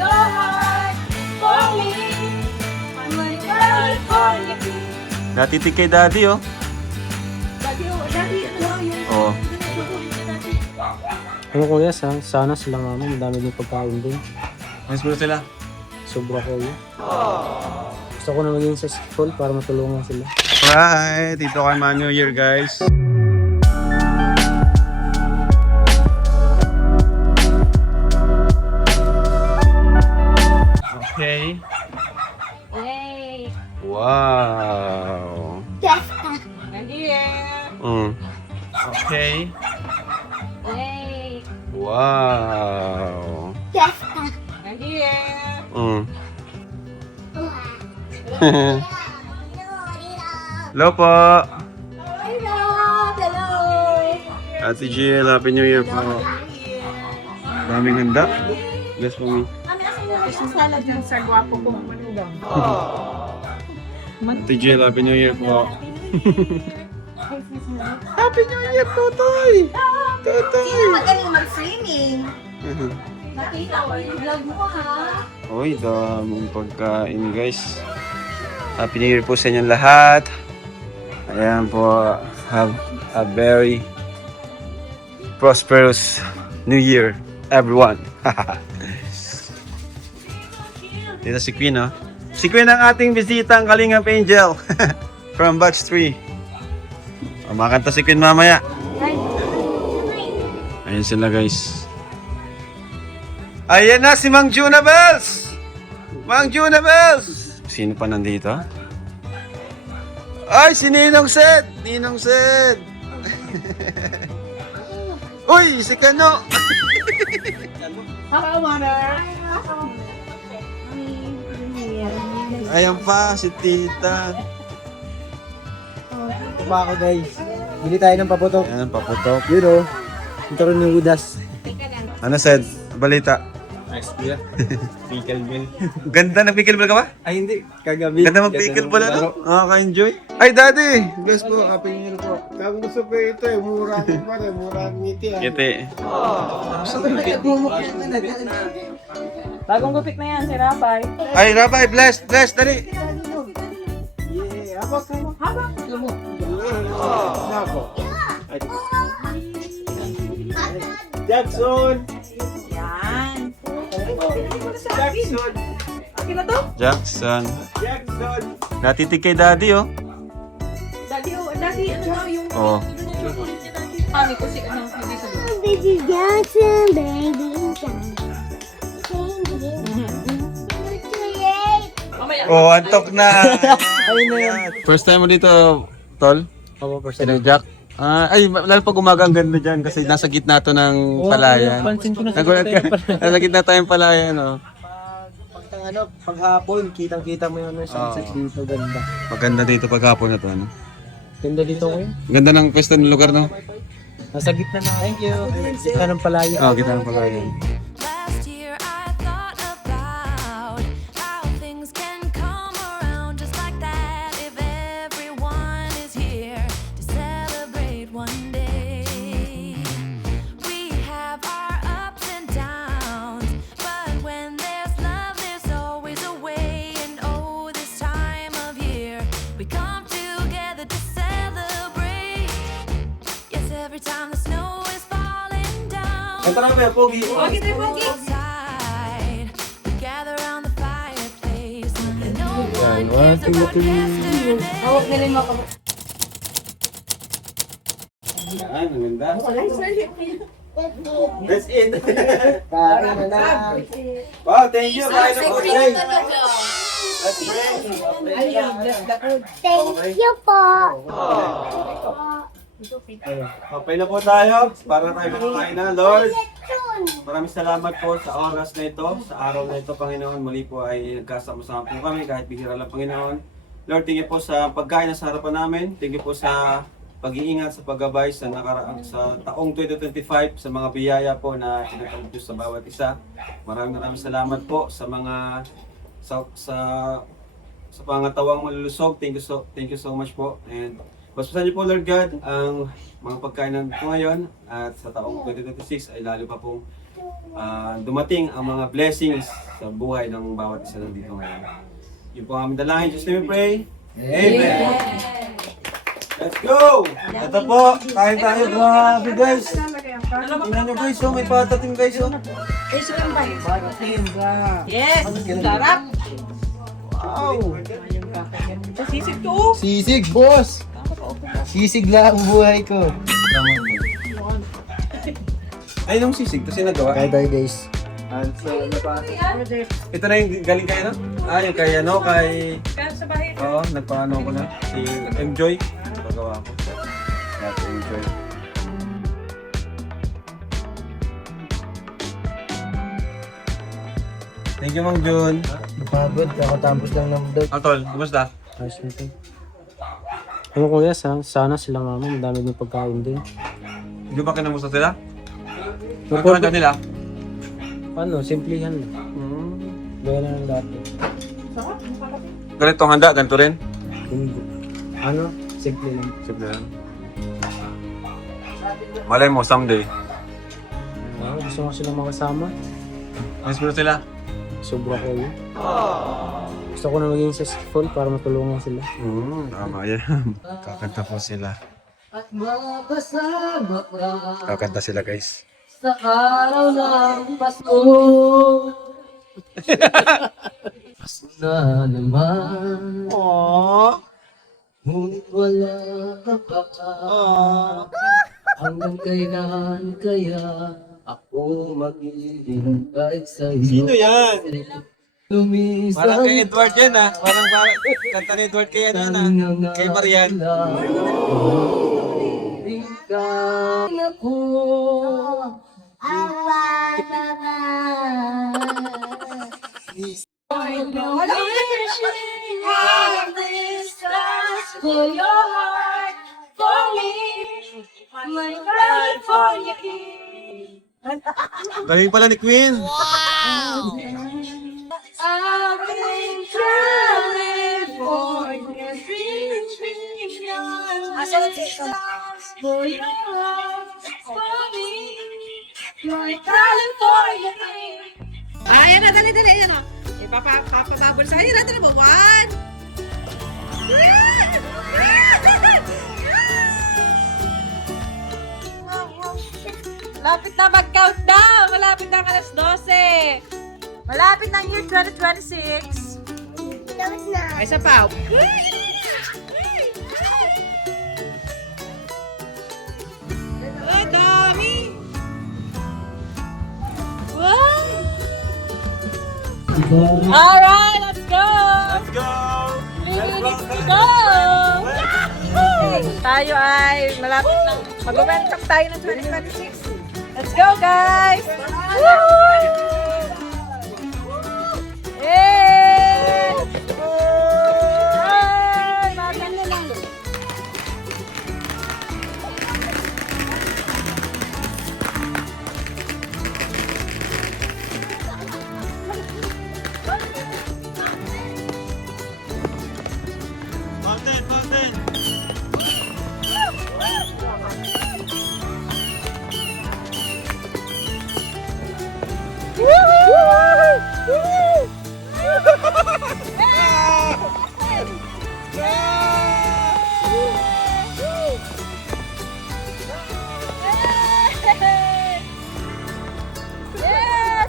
your heart for me. I'm a girl for you. Natitig kay daddy, oh. Daddy, yung... Oo. Ano kuya, sana sila mama, madami din pagkain din. Mas mo sila. Sobra kuya. Gusto ko na maging successful para matulungan sila. Alright, dito kay Man New Year, guys. Okay. Yay! Wow. Nandiyan! Okay. Yay! Wow. Nandiyan! Hello po. Hello! Hello! Ate Jill, Happy New Year po. Daming handa. Bless po me. Isang salad ng sargwapo ko manugang. Ate Jill, Happy New Year po. Happy New Year, Totoy! Totoy! Magaling mag-swimming. Nakita ko yung vlog mo, ha? Uy, daming pagkain, guys. Happy New Year po sa inyong lahat. Ayan po, have a very prosperous New Year, everyone. Dito si Queen, oh. Si Queen ang ating bisita, ang Kalingap Angel. From Batch 3. Makanta si Queen mamaya. Ayan sila, guys. Ayan na si Mang Juna Bells! Mang Juna Bells! Sino pa nandito? Ay, si Ninong Sed! Ninong Sed! Uy, si Kano! Hello, mother! Ayan pa, si Tita. Ito pa ako guys. Bili tayo ng paputok. Ayan, paputok. Yun o. Ito rin yung Udas. Ano, Sed? Balita. Nice kuya. Pickle bill. Ganda ng pickle ball ka ba? Ay hindi. Kagabi. Ganda mag-pickle pala, no? Nakaka-enjoy. Ay, Daddy! Bless po, Happy New Year po. Ang gusto ko ito eh, mura ko pa rin, mura ang ngiti ah. Kiti. Bagong gupit na yan, si Rapay. Ay, Rabbi, bless, bless, Daddy. Yeah, habak mo. Habang! Nako. Jackson! Yan! Jackson! Akin na to? Jackson. Jackson! Natitig kay Daddy, oh. Daddy, ano na yung... Oo. Kami ko si ano, hindi sa Baby Jackson, baby Jackson. Mamaya. Oh, antok na. Ayun na yan. First time mo dito, Tol? Opo, Sino, Jack? Ay, lalo pag umaga ang ganda dyan kasi nasa gitna to ng palayan. Pansin ko na Nagulat ka, nasa gitna tayong palayan, oh. Paghapon, kitang-kita mo yung sunset dito. Ganda. Maganda dito paghapon na to, ano? Ganda dito kuya. Ganda ng pwesto ng lugar, no? Nasa gitna na. Thank you. Gitna ng palayan. Oh, gitna ng palayan. Last year I thought about how things can come around just like that if everyone is here to celebrate one day. We have our ups and downs, but when there's love there's always a way. And oh, this time of year we come together to celebrate. Yes, every time the snow is falling down. Ito na ba, Pogi? Pogi tayo, Pogi! Outside, we gather around the fireplace, and no Yan, one cares one, two, about three. yesterday. Hawak nila yung mga Yan, ang ganda. That's it. Kain na na. Wow, thank you. Kain na po, Jay. Let's pray. Thank you po. Okay na po tayo para tayo makakain na, Lord. Maraming salamat po sa oras na ito, sa araw na ito, Panginoon. Muli po ay nagkasama-sama po kami kahit bihira lang, Panginoon. Lord, thank you po sa pagkain na sa harapan namin. Thank you po sa pag-iingat, sa paggabay sa sa taong 2025, sa mga biyaya po na tinatanggap sa bawat isa. Maraming salamat po sa mga sa pangatawang malulusog. Thank you so much po. And paspasan niyo po, Lord God, ang mga pagkain natin po ngayon at sa taong 2026 ay lalo pa pong dumating ang mga blessings sa buhay ng bawat isa nandito ngayon. Yun po ang aming dalangin. Just let me pray. Amen. Let's go! Ito po, kain tayo. Grabe guys. Tingnan nyo guys, oh, may patatim guys. Oh. Yes! Sarap! Wow! Sisig to! Sisig, boss! Sisig lang ang buhay ko. Ay, nung sisig, kasi nagawa. Bye bye guys. Ito na yung galing kay ano? Ah, yung kay ano, kay... Kaya sa bahay. Oo, nagpaano ko na. Si Enjoy. Nagawa ko. Natin Enjoy. Thank you, Mang Jun. Napagod, kakatapos lang ng vlog. Tol, kumusta? Ayos na ito. Ano kuya, sana sila mama, ang dami ng pagkain din. Hindi ba kinamusta sila? Nagkuhan ka nila? Ano, simplihan lang. Gaya na ng dati. Ganito ang handa, ganito rin? Hindi. Ano, simple lang. Simple lang. Malay mo, someday. Gusto mo silang makasama. Miss mo sila? Sobra ko yun. Gusto ko na maging successful para matulungan sila. Tama yan. Kakanta po sila. At makasama ka Kakanta sila guys. sa araw ng Pasko. Pasko na naman. Aww. Ngunit wala ka pa. Hanggang kailan kaya ako maghihintay sa'yo? Sino yan? Lumisan Parang kay Edward yan ah. Parang kanta ni Edward kay ano na. Kay Marian. Ikaw na po. For your heart, for me, my California King. Galing pala ni Queen. I've been California dreaming for your heart, for me, my California King. Ayan na, dali, ayan o. Ipapababol sa akin. Natin na ba? 1. Malapit na mag-countdown. Malapit na ang alas 12. Malapit na ang year 2026. Tapos na. Ay, isa pa. Ay, dami. Wow. Alright, let's go! Let's go! Let's go! Tayo ay malapit na. Mag-welcome tayo ng 2026. Let's go, guys! Woo! Yay! Ay, maganda lang. Fountain, fountain! Yes!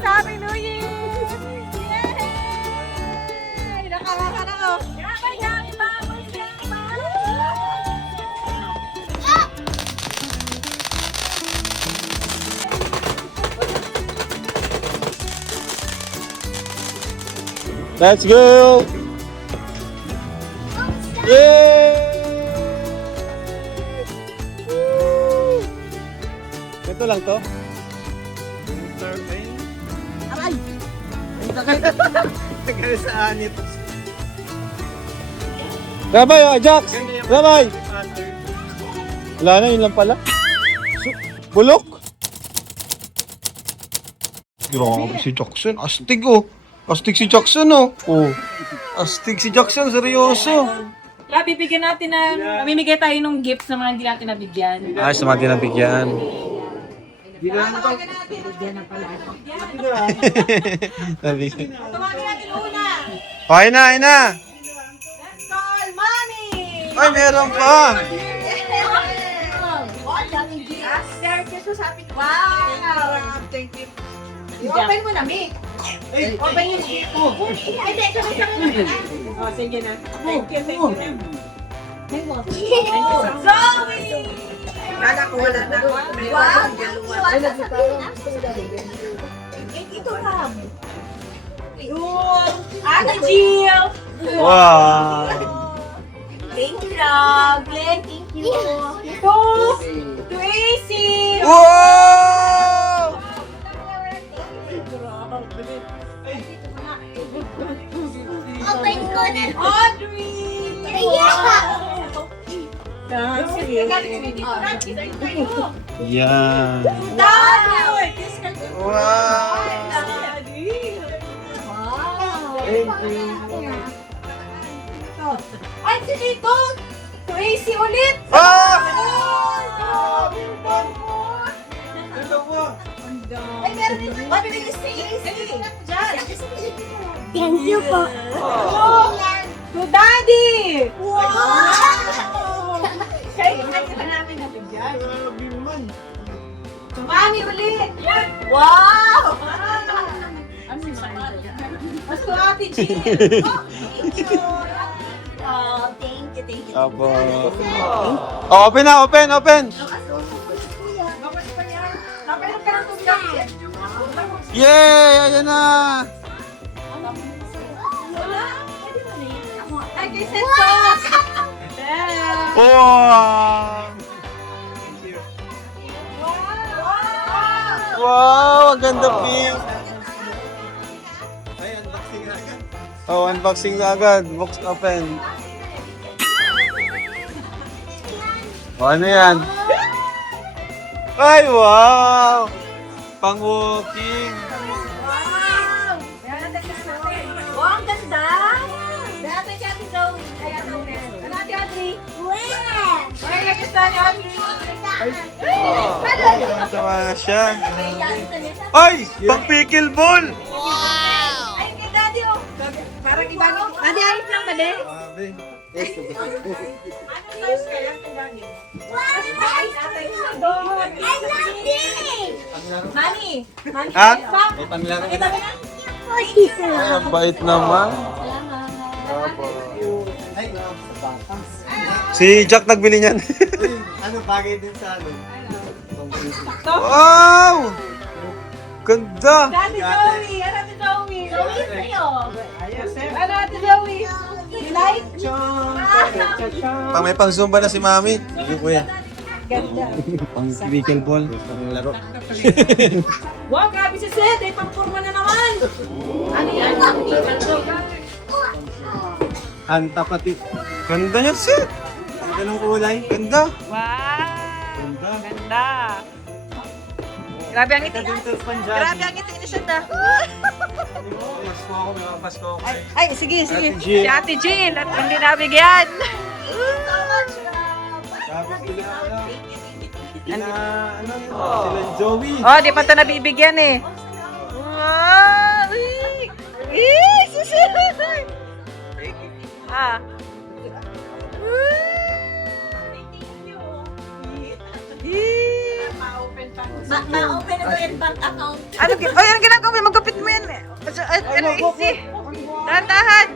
Happy New Year! Yay! Nakakaka na ako. Let's go! Yay! Woo! Ito lang to? Aray! Tagal sa anit. Rabay, Jax! Rabay! Wala na, yun lang pala. Bulok! Grabe si Jackson. Astig oh. Astig si Jackson oh. Oh. Astig si Jackson, seryoso. Kaya bibigyan natin na, mamimigay tayo ng gift sa mga hindi natin nabigyan. Ay, sa mga dinabigyan. Sabi ko. Tumawagin natin una. Okay na, ayun na. Let's call Mommy. Ay, meron pa. Wow! Thank you. I-open mo na, Mick. Open yung gate mo. Ay, hindi. Sabay-sabay na. Oh, sige na. Thank you, thank you. Zoe! Kala ko wala na. Wow! Ito lang. Yun. Ate Jill! Wow. Thank you, Rob. Glenn, thank you. Ito! Tracy! Wow! Open ko na. Audrey! Yan. Dad! Wow. Ay, si Tito! Tracy ulit! Ah! Ay, meron din. Ay, meron din si Tracy. Thank you po. Oh, to Daddy! Wow! Kaya ka namin natin dyan. To Mami ulit! Wow! Mas to Ate Jill! Oh, thank you, thank you. Abo. Oh, open na, open, open. Napainom ka ng tubig. Yay! Ayan na. Ay, kay Senso! Wow! Wow! Ang ganda, Pink. Oh, unboxing na agad. Box open. Oh, ano yan? Ay, wow! Pang-walking. Wow, ang ganda. Dati si Ate Zoe. Ay, Ate Audrey. Ay, nakita ni Ate. Tawa na siya. Ay! Pang-pickleball! Ay, kay Daddy, oh. Parang ibang... Daddy, ayos lang ba, de? Anong size kaya kay Daddy? Mami! Mami! Ha? May panglaro. Kita mo na? Ay, ang bait naman. Si Jack nagbili niyan. Ano bagay din sa ano? Wow! Ganda! Ate Zoe! Ano Ate Zoe? Zoe, sa'yo. Ano Ate Zoe? You like? Pang may pang Zumba na si Mami. Hindi kuya. Ganda. Pang pickleball. Pang laro. Wow, grabe si Seth. Ay, pang-forma na naman. Ano yan? Anta pati. Ganda niya, Sid. Ganda ng kulay. Ganda. Wow! Ganda. Grabe ang ngiti. Grabe ang ngiti ni Seth, ah. Pasko ako, may mga pasko ako. Ay, sige, sige. Ate Jill. Si Ate Jill. At hindi nabigyan. Tapos sila Joey. Oh, di pa ito nabibigyan eh. Wow! Ah. Ma-open na yung bank account. Ano ginagawa mo? Magkapit mo yan eh. Ano, easy. Dahan-dahan.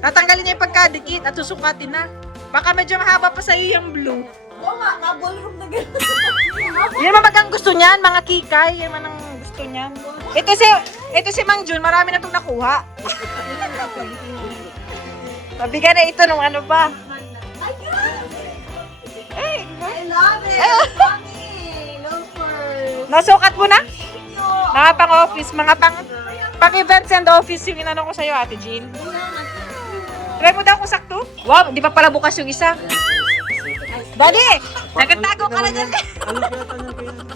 Tatanggalin niya yung pagkadikit at susukatin na. Baka medyo mahaba pa sa'yo yung blue. Oo nga, ma-ballroom na gano'n. Yan naman ang gusto niyan, mga kikay. Yan naman ang gusto niyan. Ito si Mang Jun, marami na itong nakuha. Mabigyan na ito nung ano pa. I love it. Mommy, loafers. Nasukat mo na? Mga pang-office, mga pang-events and office yung inano ko sa'yo, Ate Jean. Try mo daw kung sakto. Wow, di pa pala bukas yung isa. Daddy! Nagkatago ka na dyan.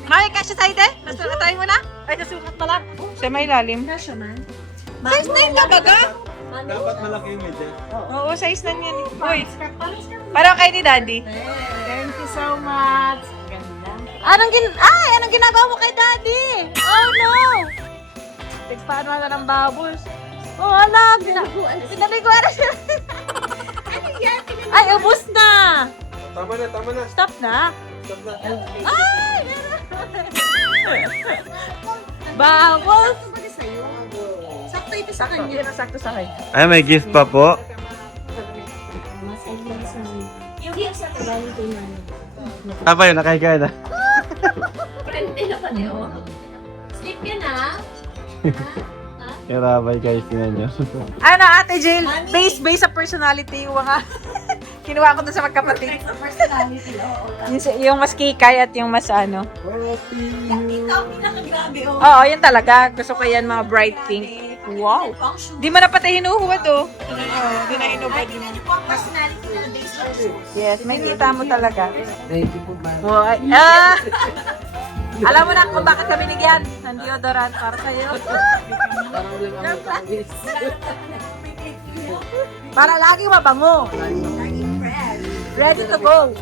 Mami, kasya sa'yo, de? Try mo na? Ay, nasukat na lang. Siya may ilalim. Size 9 na baga? Dapat malaki yung medyo. Oo, size 9 yan. Uy, parang kay ni Daddy. Thank you so much. Ganda. Anong ginagawa mo kay Daddy? Oh no! Paano na ng bubbles? Oh, alam! Pinaliguan na siya. Ay, ubus na! Tama na. Stop na! Stop na. Ay! Bubbles! Sakto ito sa kanya. Hindi na sakto sa akin. Ay, may gift pa po. Yung yung sa kagaling ko na. Tama yun, nakahiga na. Prende na pa niyo. Sleep ka na. Karabay guys, tingnan nyo. Ano, Ate Jill? Based sa personality yung mga... Kinuha ko dun sa magkapatid. Personality, oo. Yung mas kikay at yung mas ano. Ikaw pinakagrabe, oh. Oo, yan talaga. Gusto ko yan, mga bright pink. Wow! Di mo na pati hinuhuwad, oh. Di na hinubad. Personality na based on shoes. Yes, may kita mo talaga. Wow. Alam mo na kung bakit kami nigyan ng deodorant para sa'yo. Para lagi mabango. Ready to go.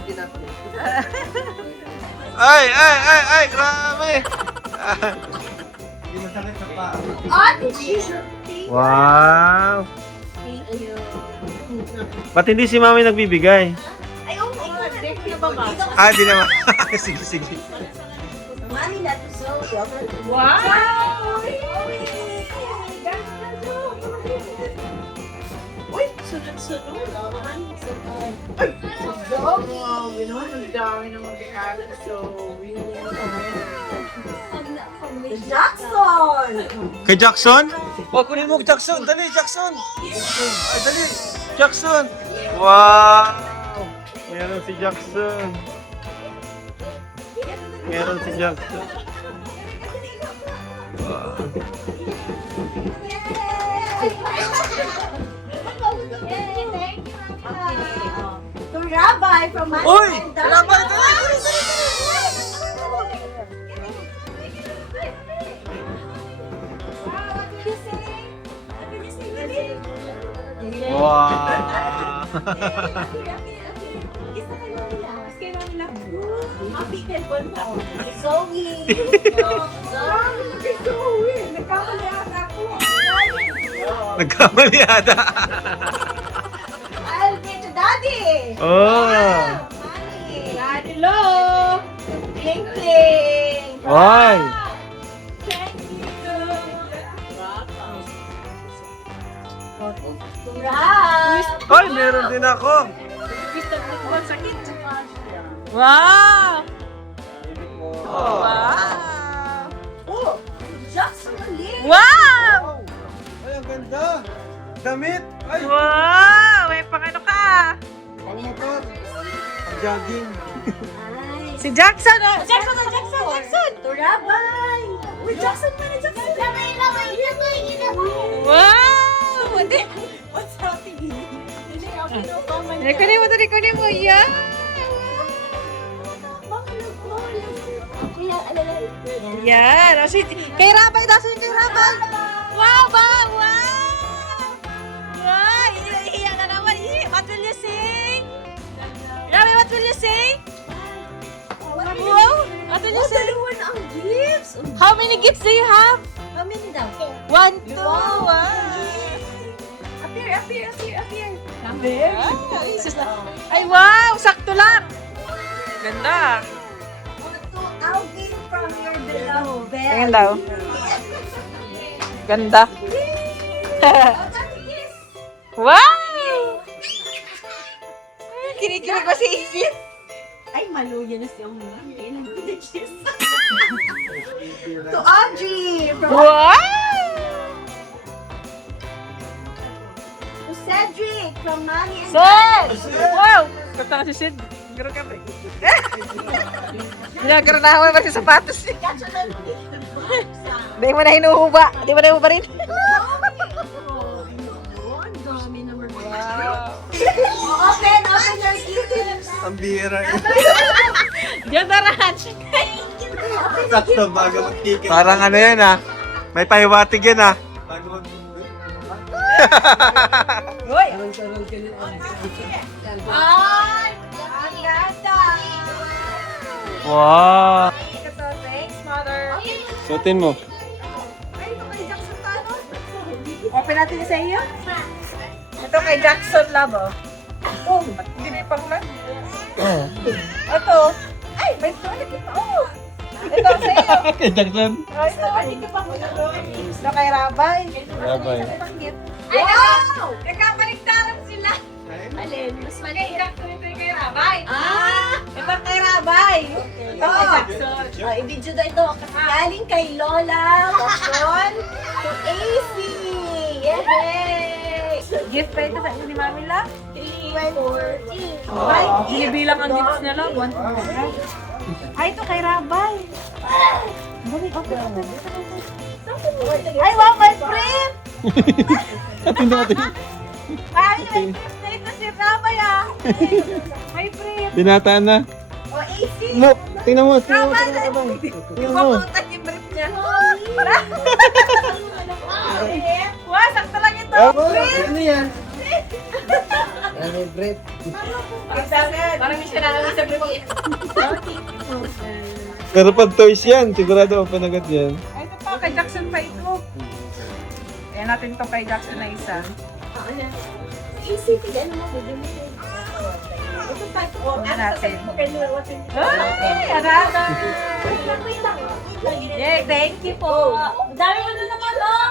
Ay, grabe! Wow! Thank you. Ba't hindi si Mami nagbibigay? Ay, oh my God. Ah, di naman. Sige. Mami na to so. Wow! Uy, sunod-sunod. Jackson! Kay Jackson? Oh, kunin mo Jackson. Dali, Jackson. Ay, dali. Jackson. Wow! Meron si Jackson. Wow. To Rabbi from my Uy! friend. Rabbi, What did you say? What did you say, baby? Wow! Happy temple mo. Zoe! Nagkamali ata. I'll get to Daddy! Oh! Mommy! Daddy, hello! Pling pling! Ay! Thank you! Congrats! Ay, meron din ako. Wow! Oh. Wow! Oh! Jackson ulit! Wow! Ay, ang ganda. Damit. Ay, Wow! May pangano ka? motor. Jogging. Ay! Si Jackson, oh! Jackson! To Rabbi! Uy, Jackson pa na Jackson! Lamay. Wow! Hindi. What's happening? Kunin mo. Yeah! Yan. O, kay Rabay, dasan kay Rabay. Wow, Wow! Wow! Iiya ka naman. What will you say? Rabay, what will you say? Wow! What will you say? Dalawa na ang gifts! How many gifts do you have? How many daw? 1, 2, Wow. 1. Appear! Ay, wow! Sakto lang! Ganda! I'll give from your beloved bed. Tingnan daw. Ganda. Wow! Kinikilig ba si Isis? Ay, maluya na siya mga. To Audrey! From Wow! to Cedric! From Mommy and Sid! Wow! Kata na si Sid. Garo ka ba? Ginagaro na ako ba si sapatos niya? Hindi mo na hinuhuba. Hindi mo na hinuhuba rin. Open your gifts! Ang bihira yun. Diyan na ranch. Sakto bago mag-ticket. Parang ano yan ah. May pahiwatig yan ah. Uy! Ay! Ang ganda! Wow! Ito, thanks, mother. Suotin mo. Open natin sa iyo. Ito kay Jackson Love, oh. Oh, ba't hindi na ipang lang? Ito. Ay, may sulit ito. Oh. Ito sa iyo. Kay Jackson. Oh, ito kay Rabay. Rabay. Wow! Nagkabaliktaran sila. Alin? Mas maliit. Ito kay Rabay. Ito kay Rabay. Ito kay Jackson. I-video daw ito. Galing kay Lola, Pasyon, to AC. Yay! Gift pa ito sa inyo ni Mami La? 3, 4, Ay, binibilang ang gifts niya lang. 1, 2, 3. Ay, ito kay Rabay. Dali, open. Ay, wow, my friend! Atin natin. Ay, may gift na ito si Rabay, ah. May friend. Binataan na. O, AC. Look, tingnan mo. Rabay, Tingnan mo. papuntan yung brief niya. Wow, sakto lang ito. Ano yan? Ano yung bread? Parang may sinangalan sa brief. Pero pag toys yan, sigurado open agad yan. Ay, ito pa, kay Jackson pa ito. Ayan natin ito kay Jackson na isa. AC, ano mo, bigyan mo. Ito pa, Ano natin? natin. Ay, arata. Yay, thank you po. Dami mo na naman, oh!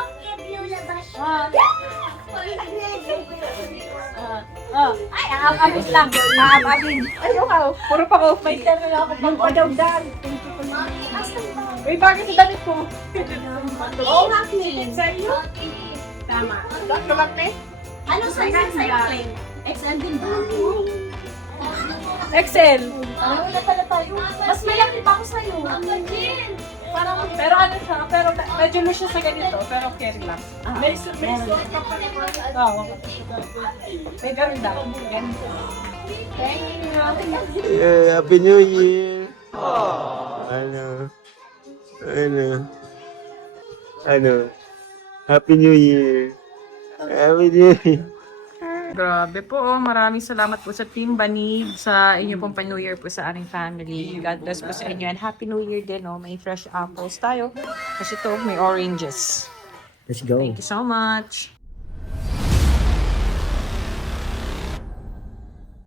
Ay, aabis lang. Maababin. Ayaw ka, puro pa off. May Magpadawdan. Uy, bakit sa damit ko? Oo, Hackney. Sa'yo? Tama. Sakto lang, ne? Ano size ang sa'yo? XL din ba? Excel. Ano na pala tayo? Mas malaki pa ako sa'yo. Parang, pero ano siya, pero medyo loose siya sa ganito, pero carry lang. May suot ka pa rin. Oo. May ganun daw. Ganito. Yeah, Happy New Year! Ano? Happy New Year! Happy New Year! Grabe po, oh. Maraming salamat po sa Team Banig, sa inyo pong pa-New Year po sa aming family. God bless po sa inyo and Happy New Year din, oh. May fresh apples tayo. Kasi ito, may oranges. Let's go! Thank you so much.